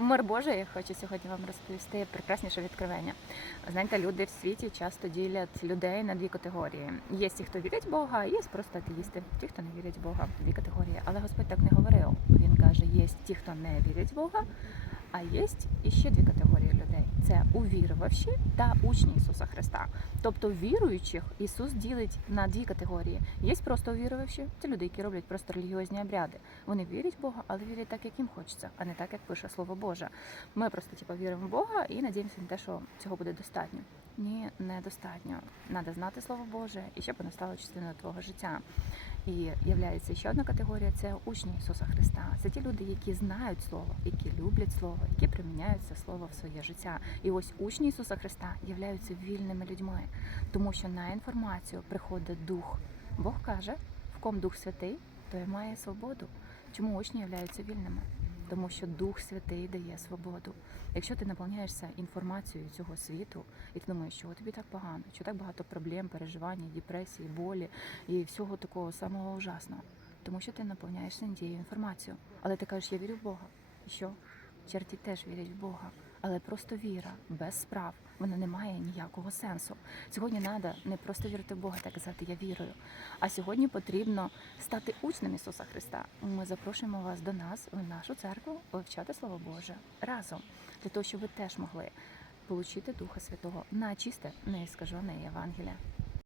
Мир Божий, я хочу сьогодні вам розповісти прекрасніше відкривання. Знаєте, люди в світі часто ділять людей на дві категорії. Є ті, хто вірять в Бога, і є просто атеїсти, ті, хто не вірять в Бога, дві категорії. Але Господь так не говорив. Він каже: є ті, хто не вірять в Бога, а є іще дві категорії це увірувавші та учні Ісуса Христа. Тобто віруючих Ісус ділить на дві категорії. Є просто увірувавші, це люди, які роблять просто релігіозні обряди. Вони вірять в Бога, але вірять так, як їм хочеться, а не так, як пише Слово Боже. Ми просто типу, віримо в Бога і надіємося на те, що цього буде достатньо. Ні, недостатньо. Треба знати Слово Боже і щоб воно стало частиною твого життя. І являється ще одна категорія це учні Ісуса Христа. Це ті люди, які знають Слово, які люблять Слово, які приміняють це Слово в своє життя. І ось учні Ісуса Христа являються вільними людьми, тому що на інформацію приходить Дух. Бог каже, в ком Дух Святий, той має свободу. Чому учні являються вільними? Тому що Дух Святий дає свободу. Якщо ти наповняєшся інформацією цього світу, і ти думаєш, що тобі так погано, що так багато проблем, переживань, депресії, болі і всього такого самого ужасного, тому що ти наповняєшся тією інформацією. Але ти кажеш, я вірю в Бога. І що? Черті теж вірять в Бога, але просто віра без справ вона не має ніякого сенсу. Сьогодні треба не просто вірити в Бога та казати Я вірую. А сьогодні потрібно стати учнем Ісуса Христа. Ми запрошуємо вас до нас в нашу церкву вивчати Слово Боже разом для того, щоб ви теж могли отримати Духа Святого на чисте, неіскажене Євангелія.